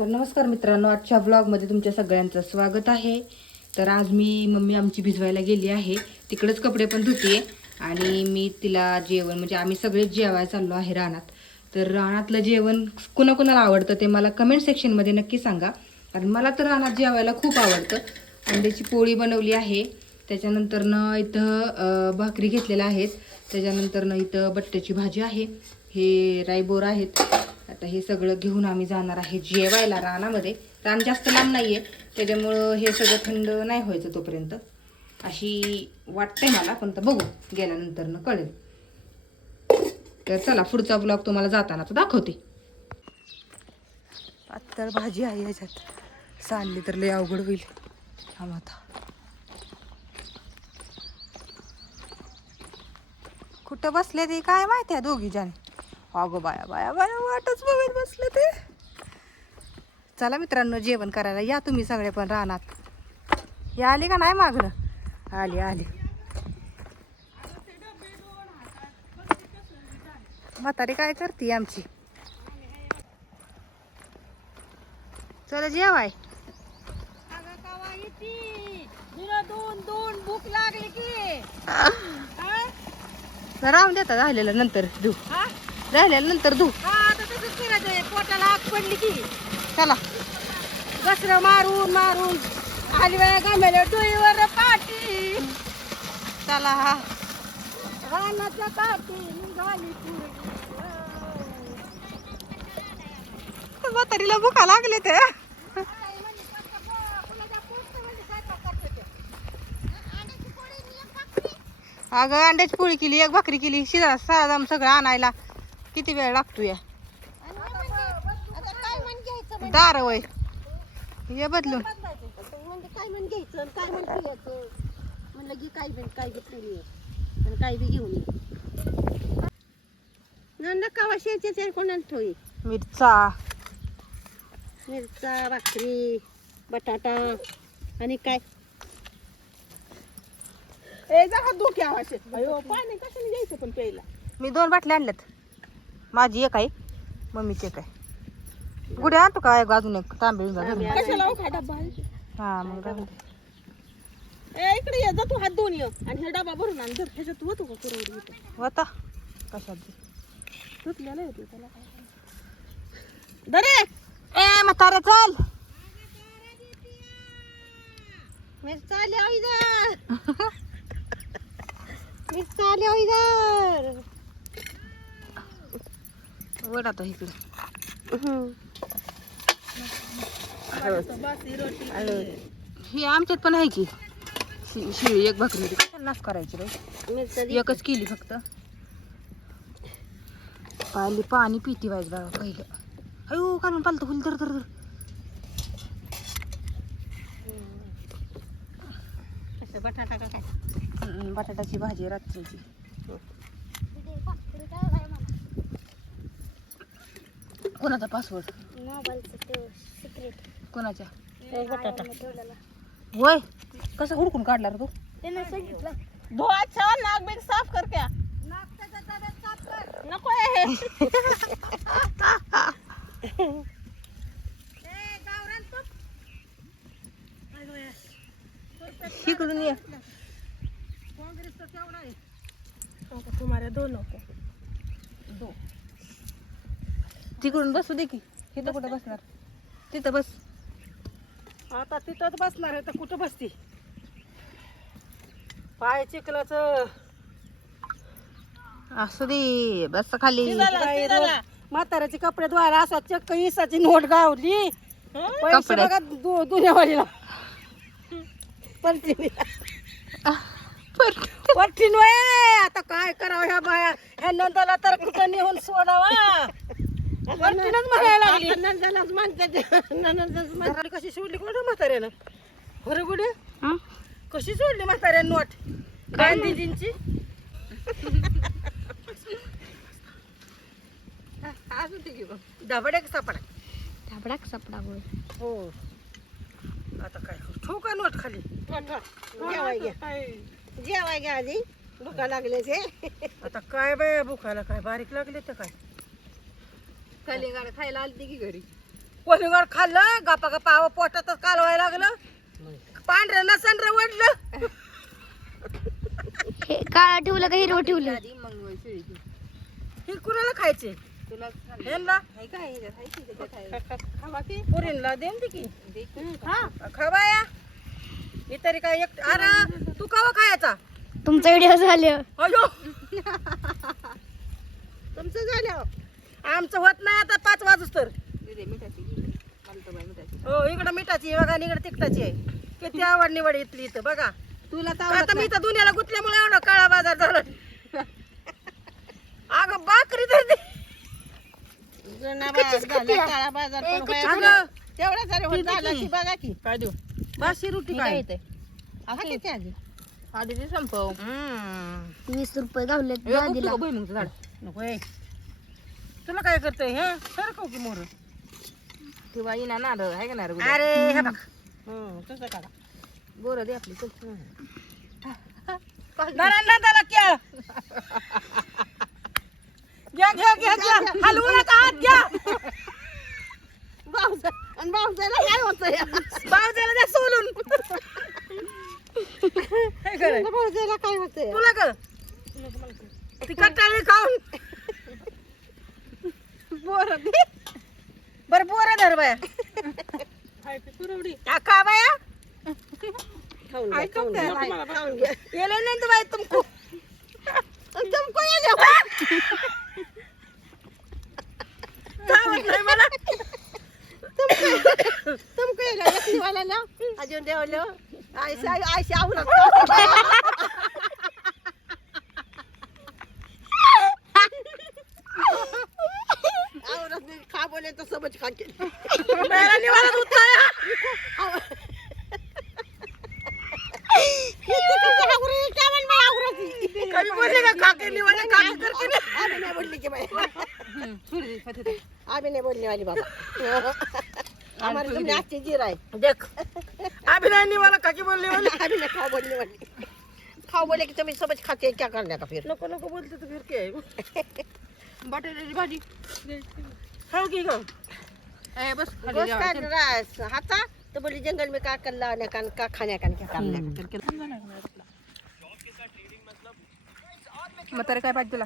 तर नमस्कार मित्रांनो आजच्या ब्लॉगमध्ये तुमच्या सगळ्यांचं स्वागत आहे. तर आज मी मम्मी आमची भिजवायला गेली आहे. तिकडेच कपडे पण धुते आणि मी तिला जेवण म्हणजे आम्ही सगळेच जेवायला चाललो आहे रानात. तर रानातलं जेवण कुणाकुणाला आवडतं ते मला कमेंट सेक्शनमध्ये नक्की सांगा. कारण मला तर रानात जेवायला खूप आवडतं. अंड्याची पोळी बनवली आहे. त्याच्यानंतरनं इथं भाकरी घेतलेल्या आहेत. त्याच्यानंतरनं इथं बट्ट्याची भाजी आहे. हे रायबोर आहेत. आता हे सगळं घेऊन आम्ही जाणार आहे जेवायला रानामध्ये. रान जास्त लांब नाही आहे त्याच्यामुळं हे सगळं थंड नाही व्हायचं तोपर्यंत. अशी वाटते मला पण तर बघू. गेल्यानंतरनं कळेल. तर चला पुढचा ब्लॉग तुम्हाला जाताना तर दाखवते. पातळ भाजी आहे याच्यात. सांडली तर लय अवघड होईल. थांब आता. कुठं बसले ते काय माहिती आहे दोघी जाणे? अगो बाया बाया बाया वाटच बघत बसले ते. चला मित्रांनो जेवण करायला या तुम्ही सगळे पण रानात. या आली का नाही मागणं आली आली. म्हातारी काय करते आमची? चला जेवाय. दोन दोन भूक लागली की. राहून देता राहिलेलं नंतर धू राहिलेलं नंतर धू. हा, आता तसंच करायचंय पोटाला आग पडली की. चला. घसरं मारून मारून. आली वेळा गामेल्या डोईवर पाठी चला हा. रानाच्या निघाली म्हातारीला भुका लागले ते अगं अंड्याची पोळी केली एक भाकरी केली शिजा साधाम सगळं आणायला. किती वेळ लागतो या? दार वय. ये बदलून. म्हणजे काय म्हण घ्यायचं आणि काय म्हण पियाचं म्हणलं की काय बी काय बी आणि काय बी घेऊन ये नंद कावा शेचे कोणाला ठोई मिरचा. मिरचा भाकरी बटाटा आणि काय? ए जा अयो पाणी कशाने घ्यायचं पण प्यायला? मी दोन बाटल्या आणल्यात. माझी एक आहे मम्मीची एक आहे. गुढे आणतो का एक अजून एक तांबे हो काय डब्बा हा मग राहू दे. इकडे ये जा तू हात धुवून ये. आणि हे डबा भरून आण. धर ह्याच्यात होतो का कुरवडी होतं होता कशात दे. धुतलेलं होतं त्याला. काय दरे ए म्हातारे चल. इधर मिरचा आल्या इधर वड आता इकडे. ही आमच्यात पण आहे की. शि- शिळी एक भाकरी होती. नाश करायची रे मिरचा एकच केली फक्त. पाहिली पाणी पिती व्हायचं बघा पहिलं. अयो काढून पालतं फुल तर तर असं बटाटा का काय? बटाट्याची भाजी रात्रीची. कोणाचा पासवर्ड कोणाच्या? बटाटा वय कसं हुडकून काढला रे तू? धुवा छान नाक बिक साफ कर क्या? नको आहे इकडून ये. तुम्हाला दोन नको. दो. तिकडून बसू दे की. इथं कुठं बसणार? तिथं बस. आता तिथंच बसणार आहे तर कुठं बसती? पाय चिखलाच. असू दे बस खाली. म्हाताऱ्याचे कपडे धुवायला असा चक्क इसाची नोट गावली. पैसे कपडे. बघा दु- दुनियावालीला. वय आता काय करावं ह्या बाया? ह्या नंदाला तर कुठं नेऊन सोडावा? पलटीनच म्हणायला लागली. नंदालाच म्हणतात म्हातारी कशी सोडली कोण म्हाताऱ्यानं? बरं गुडे. हं? कशी सोडली म्हाताऱ्यानं नोट? गांधीजींची? दबडे सापडा? धाबडाक सापडा गोळ हो. आता काय करू? ठेवू का नोट खाली? जेवाय घ्या. जेवाय घ्या आधी. भुका लागले ते आता काय बाय भुकाला काय बारीक लागले तर काय? खाली गाणं खायला आलती की घरी. कोणीवर खाल्लं गपा गपा आवा पोटातच कालवायला लागलं. पांढरं नसन वडलं. हे काळा ठेवलं का हिरवं ठेवलं? हे कुणाला खायचे? देऊन दे की. खवाया ही तरी काय एक अरे तू कवा खायचा? तुमचा व्हिडिओ झालं अयो. तुमचं झालं आमचं होत नाही आता पाच वाजूस तर. हो इकडं मिठाची आहे बघा आणि इकडं तिखटाची आहे. किती आवड निवड इथली इथं बघा. तुला आता मी तर दुनियाला गुतल्यामुळे एवढा काळा बाजार झाला. अगं बाकरी तर दे. अगं, तेवढा जरी होत किती झाला की? की बघा की. काय देऊ? बाशी रुटी काय? हा किती आधी आधी संपव. हम्म. वीस रुपये झाड? नको. तुला काय करतोय? हे सरकव की मोर? किंवा इना नारळ आहे का नारळ अरे हे बघ. हं, तसं करा बोर दे आपली चल. त्याला क्या? घ्या घ्या घ्या घ्या. हलवू नका हात घ्या. भाऊजा आणि भाऊजाला काय होतं बाजूला द्या सोलून. हे खरंय. भाऊजाला काय होतंय? तुला ग ती कटाळी खाऊन बोर बर बोर धर बाया. खा बाया? नाही बाई तुमको. तुमको ये जाऊ. मला. तुमको. लाव. अजून देवलो आयशी आयशी आवरत आवरत नाही. खा बोले तर समज खा के मेला निवारा उताया कमी बोलले का? काके निवारा काके करके नाही. आम्ही नाही बोलली की बाई आम्ही नाही बोलली वाली बाबा। आम्हाला तुमची आजची जीर आहे देख अभिनय निवारा काकी बोलली बोलली आम्ही नाही खाऊ बोलली वाली। खाऊ बोले की तुम्ही समज खाते क्या करण्या का फिर? नको नको बोलते तर फिर काय बटाट्याची भाजी। खाऊ की गं? ए, बस खाली गोश्त जेवा. का रास हाता? तो बोली जंगल में का कर लाने का का खाने का? क्या म्हातारे पाहिजे तुला?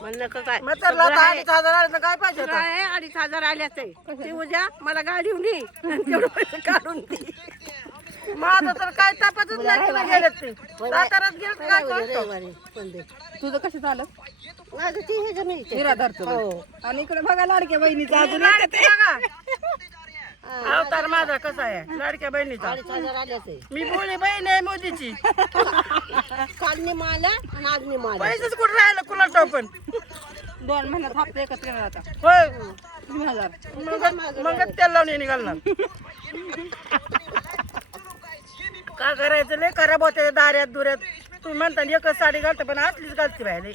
म्हणलं का काय. मग तर अडीच हजार आले तर काय पाहिजे होतं? काय आहे? अडीच हजार आले असते ते उद्या मला गाडी आणि तेवढं पैसे काढून दे. माझं तर काय तापातच नाही तिला गेलेत ते. साताऱ्यात गेलेत काय करतो रविवारी पण दे. तुझं कसं झालं? माझं ते हे. निराधारचं हो. आणि इकडे बघा लाडक्या बहिणीचा अजून. अवतार माझा कसा आहे? लाडक्या बहिणीचा. अडीच हजार मी बोली बहीण आहे मोदीची. काल निमाला आणि आज निमाला पैसेच कुठं राहिलं? कुणा पण? दोन महिन्यात हप्ता एकत्र येणार आता होय. तीन हजार. मग मग त्याला लावून निघालणार. का करायचं? लय खराब होते दाऱ्यात दुऱ्यात. तुम्ही म्हणता एकच साडी घालते पण असलीच घालते बाहेर नाही.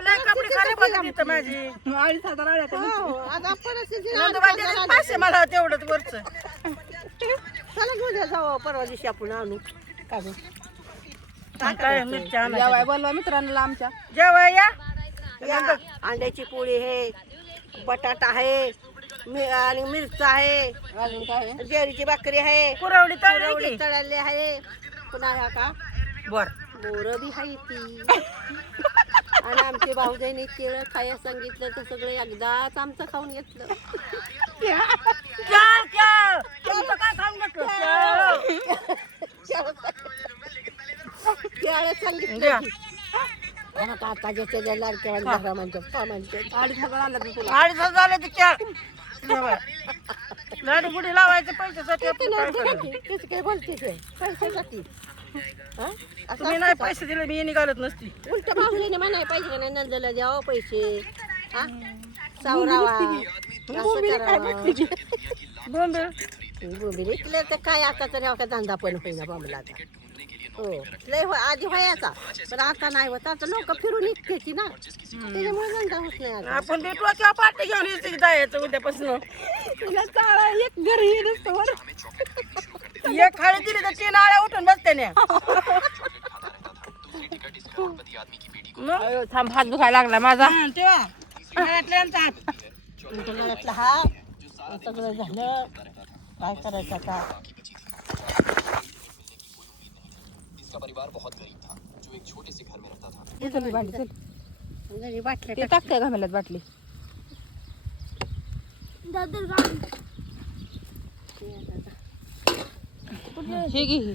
नाही कपडे खराब होते तिथं माझी. अडीच हजार आले आता हो, आता परिस्थिती नंदुबाई देतात पाचशे मला तेवढंच वरच. चला घेऊन जा जाऊ परवा दिवशी आपण आणू. काय मिरच्या आणायच्या. जेवाय बोलवा मित्रांना आमच्या या? या, अंड्याची पोळी आहे बटाटा आहे मि- आणि मिरचा आहे. अजून काय आहे? ज्वारीची भाकरी आहे. कुरवडी तळली की? तळले आहे. पुन्हा ह्या का? बर. बोर बी आहे ती. आणि आमचे भाऊजाईने केळं खाया सांगितलं तर सगळं एकदाच आमचं खाऊन घेतलं. चाल चाल तुमचं काय चाल. केळं. सांगितलं द्या. आता ज्याच्या ज्या लाडक्या घरा म्हणतात का म्हणतात अडीच हजार तर तुला अडीच हजार झाले ते चार लाडू लावायचे पैशासाठी आपण काय करायचं? त्याचं काय बोलते ते? पैशासाठी. तुम्ही नाही पैसे दिले मी निघालत नसती. उलट भाऊजीने म्हणाय पाहिजे का नाही? नंदला द्यावं पैसे. हा? सावरावा. असं करावं. बोंबील. बोंबील इथलं तर काय आता तर एवढा धंदा पण होईना बोंबलाचा. हो. लय हो आधी व्हायचा पण आता नाही होत. आता लोक फिरून निघते ना. त्याच्यामुळे धंदा होत नाही आता. आपण भेटू किंवा पाठी घेऊन येते जायचं उद्यापासून. तुला चाळा एक घरी येईलच तोवर. एक खाली दिली तर तीन आळ्या उठून बसते ना मग? अयो, थांब हात दुखायला लागला माझा. हा, तेव्हा हात. हा सगळं झालं. काय करायचं आता? हे चल ही भांडी चल जरी बाटल्या ते टाकते घामेल्यात बाटली हे? घे ही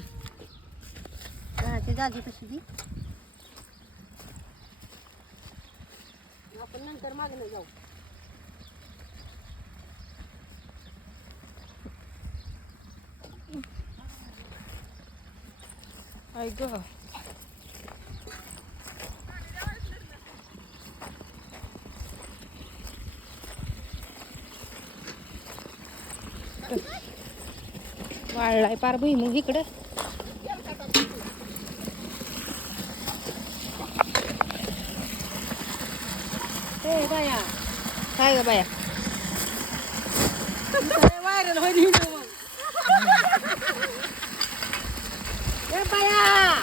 ते दादी कशी दी आपण नंतर मागणं जाऊ आई ग वाळलाय पार भुईमुग इकडं. ए बाया. काय ग बाया? व्हायरल होईल 妈呀